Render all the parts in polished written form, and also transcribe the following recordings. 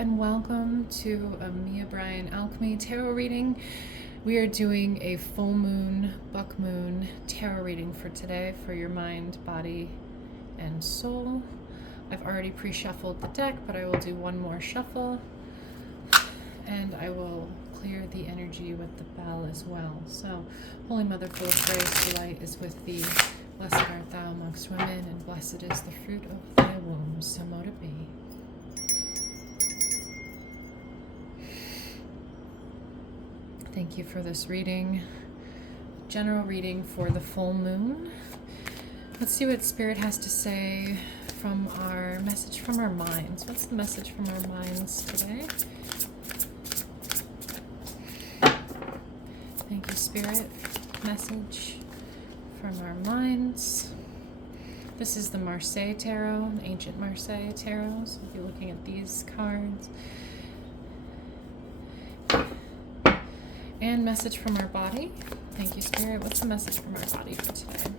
and welcome to a Mia Bryan Alchemy tarot reading. We are doing a full moon, buck moon tarot reading for today for your mind, body, and soul. I've already pre-shuffled the deck, but I will do one more shuffle and I will clear the energy with the bell as well. So, Holy Mother, full of grace, delight is with thee. Blessed art thou amongst women, and blessed is the fruit of thy womb. So mote it be. Thank you for this reading. General reading for the full moon. Let's see what Spirit has to say from our message from our minds. What's the message from our minds today? Thank you, Spirit. Message from our minds. This is the Marseille Tarot, an ancient Marseille Tarot. So we'll be looking at these cards. And message from our body. Thank you, Spirit. What's the message from our body for today?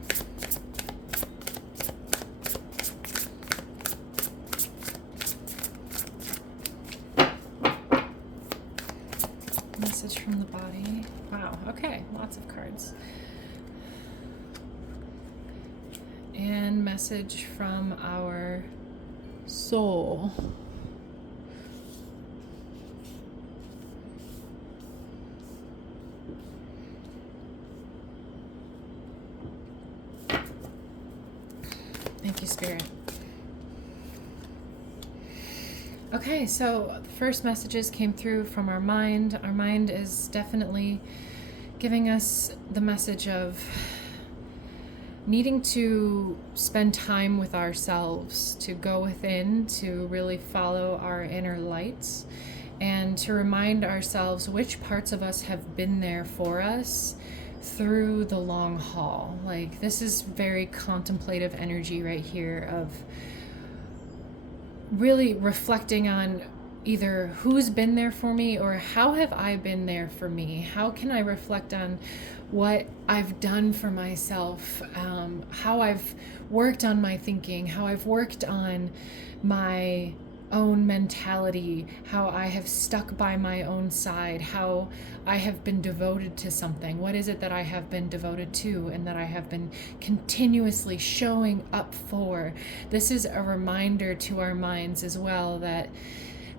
Message from the body. Wow, okay, lots of cards. And message from our soul. Thank you, Spirit. Okay, so the first messages came through from our mind. Our mind is definitely giving us the message of needing to spend time with ourselves, to go within, to really follow our inner lights, and to remind ourselves which parts of us have been there for us through the long haul. Like, this is very contemplative energy right here of really reflecting on either who's been there for me or how have I been there for me? How can I reflect on what I've done for myself, how I've worked on my thinking, how I've worked on my own mentality, how I have stuck by my own side, how I have been devoted to something. What is it that I have been devoted to and that I have been continuously showing up for? This is a reminder to our minds as well that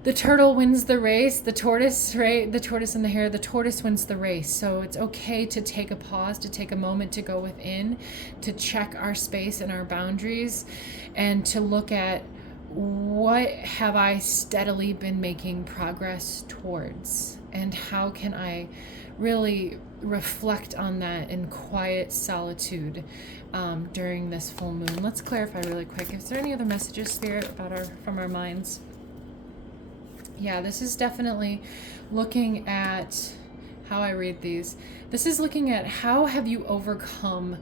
the turtle wins the race, the tortoise, right? The tortoise and the hare, the tortoise wins the race. So it's okay to take a pause, to take a moment to go within, to check our space and our boundaries, and to look at what have I steadily been making progress towards, and how can I really reflect on that in quiet solitude during this full moon. Let's clarify really quick. Is there any other messages, Spirit, about from our minds? Yeah, this is definitely looking at how I read these. This is looking at how have you overcome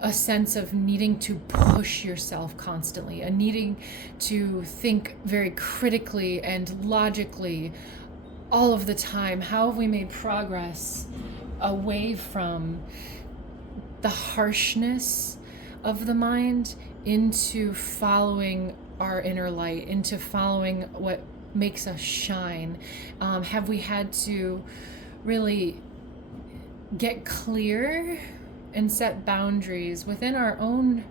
a sense of needing to push yourself constantly, a needing to think very critically and logically all of the time. How have we made progress away from the harshness of the mind into following our inner light, into following what makes us shine? Have we had to really get clear and set boundaries within our own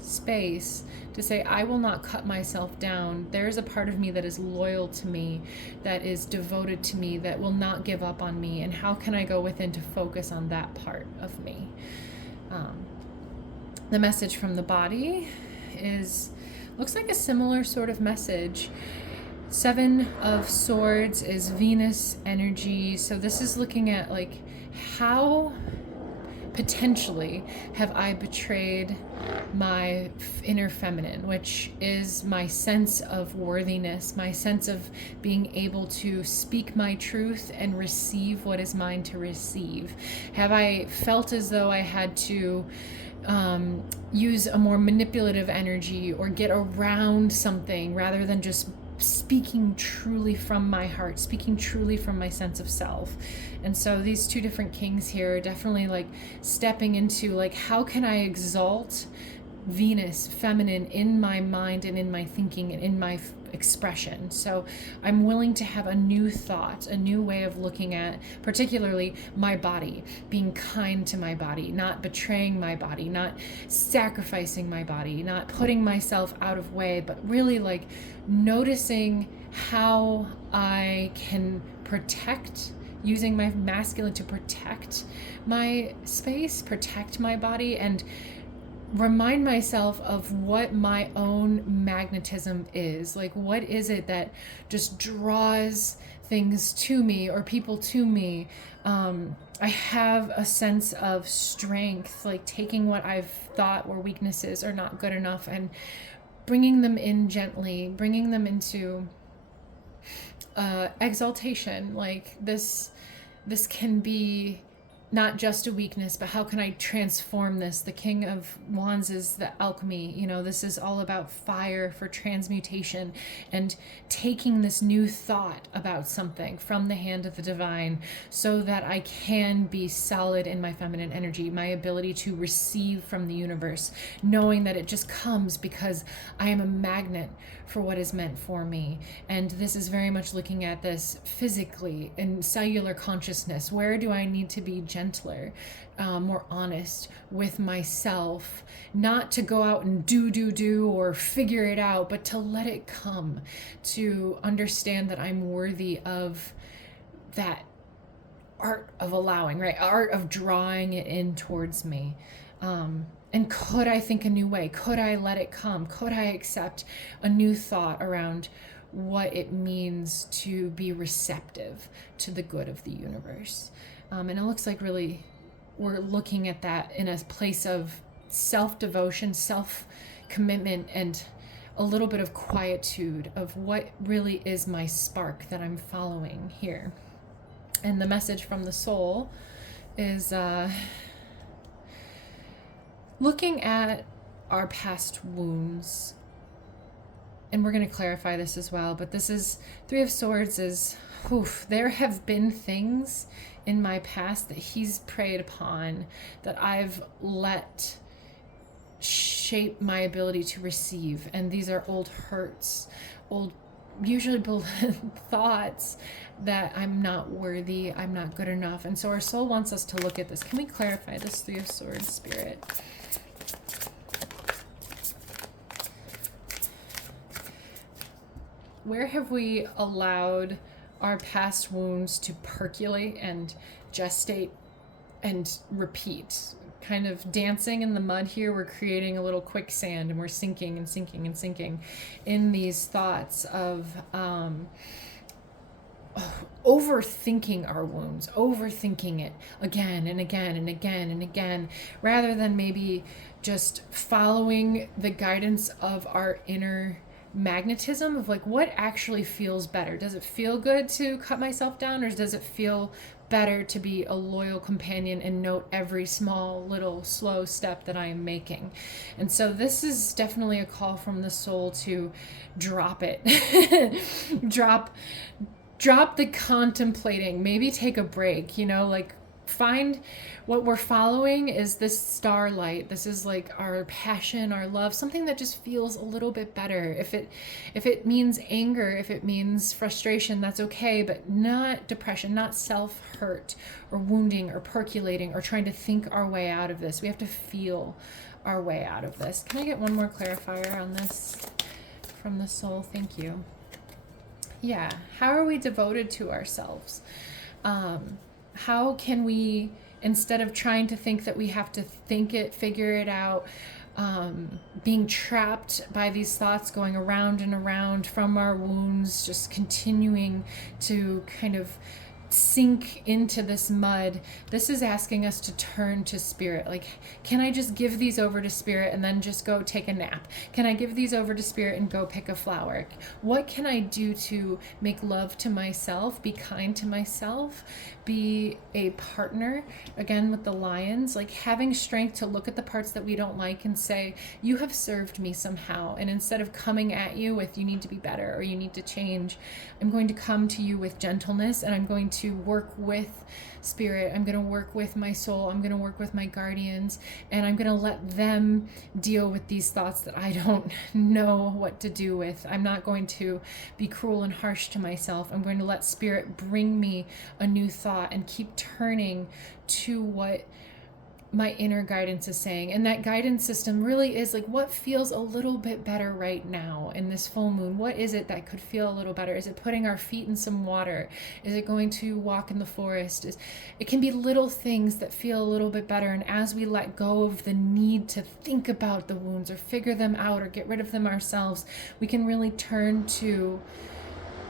space to say, I will not cut myself down. There is a part of me that is loyal to me, that is devoted to me, that will not give up on me. And how can I go within to focus on that part of me? The message from the body looks like a similar sort of message. Seven of Swords is Venus energy. So this is looking at like how potentially have I betrayed my inner feminine, which is my sense of worthiness, my sense of being able to speak my truth and receive what is mine to receive. Have I felt as though I had to use a more manipulative energy or get around something rather than just speaking truly from my heart, speaking truly from my sense of self? And so these two different kings here are definitely like stepping into like, how can I exalt Venus, feminine, in my mind and in my thinking and in my expression. So I'm willing to have a new thought, a new way of looking at particularly my body, being kind to my body, not betraying my body, not sacrificing my body, not putting myself out of way, but really like noticing how I can protect, using my masculine to protect my space, protect my body, and remind myself of what my own magnetism is. Like, what is it that just draws things to me or people to me? I have a sense of strength, like taking what I've thought were weaknesses or not good enough and bringing them in gently, bringing them into exaltation. Like this can be not just a weakness, but how can I transform this? The King of Wands is the alchemy. You know, this is all about fire for transmutation and taking this new thought about something from the hand of the divine so that I can be solid in my feminine energy, my ability to receive from the universe, knowing that it just comes because I am a magnet for what is meant for me. And this is very much looking at this physically in cellular consciousness. Where do I need to be gentler, more honest with myself, not to go out and do or figure it out, but to let it come, to understand that I'm worthy of that art of allowing, right? Art of drawing it in towards me. And could I think a new way? Could I let it come? Could I accept a new thought around what it means to be receptive to the good of the universe? And it looks like really we're looking at that in a place of self-devotion, self-commitment, and a little bit of quietude of what really is my spark that I'm following here. And the message from the soul is looking at our past wounds. And we're going to clarify this as well, but this is Three of Swords is, there have been things in my past that he's preyed upon that I've let shape my ability to receive. And these are old hurts, old, usually thoughts that I'm not worthy, I'm not good enough. And so our soul wants us to look at this. Can we clarify this Three of Swords, Spirit? Where have we allowed our past wounds to percolate and gestate and repeat? Kind of dancing in the mud here, we're creating a little quicksand and we're sinking and sinking and sinking in these thoughts of overthinking our wounds, overthinking it again and again and again and again, rather than maybe just following the guidance of our inner magnetism of like what actually feels better. Does it feel good to cut myself down, or does it feel better to be a loyal companion and note every small little slow step that I am making? And so this is definitely a call from the soul to drop it. drop the contemplating, maybe take a break, like find what we're following is this starlight. This is like our passion, our love, something that just feels a little bit better. If it means anger, if it means frustration, that's okay, but not depression, not self-hurt or wounding or percolating or trying to think our way out of this. We have to feel our way out of this. Can I get one more clarifier on this from the soul? Thank you. Yeah. How are we devoted to ourselves? How can we, instead of trying to think that we have to think it, figure it out, being trapped by these thoughts going around and around from our wounds, just continuing to kind of sink into this mud, this is asking us to turn to spirit. Like, can I just give these over to spirit and then just go take a nap? Can I give these over to spirit and go pick a flower? What can I do to make love to myself, be kind to myself, be a partner, again with the lions, like having strength to look at the parts that we don't like and say, you have served me somehow. And instead of coming at you with, you need to be better or you need to change, I'm going to come to you with gentleness, and I'm going to work with spirit. I'm going to work with my soul. I'm going to work with my guardians, and I'm going to let them deal with these thoughts that I don't know what to do with. I'm not going to be cruel and harsh to myself. I'm going to let spirit bring me a new thought and keep turning to what my inner guidance is saying. And that guidance system really is like, what feels a little bit better right now in this full moon? What is it that could feel a little better? Is it putting our feet in some water? Is it going to walk in the forest? It can be little things that feel a little bit better. And as we let go of the need to think about the wounds or figure them out or get rid of them ourselves, we can really turn to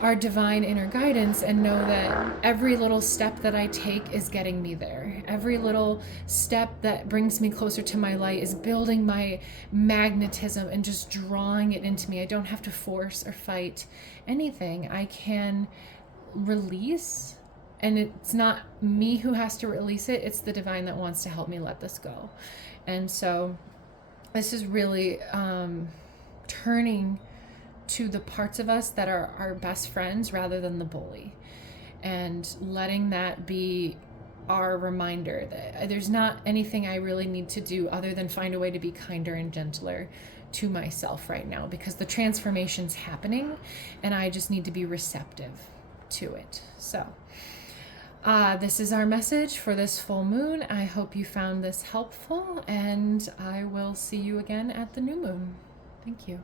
our divine inner guidance and know that every little step that I take is getting me there. Every little step that brings me closer to my light is building my magnetism and just drawing it into me. I don't have to force or fight anything. I can release, and it's not me who has to release it. It's the divine that wants to help me let this go. And so this is really turning to the parts of us that are our best friends rather than the bully, and letting that be our reminder that there's not anything I really need to do other than find a way to be kinder and gentler to myself right now, because the transformation's happening and I just need to be receptive to it. So this is our message for this full moon. I hope you found this helpful, and I will see you again at the new moon. Thank you.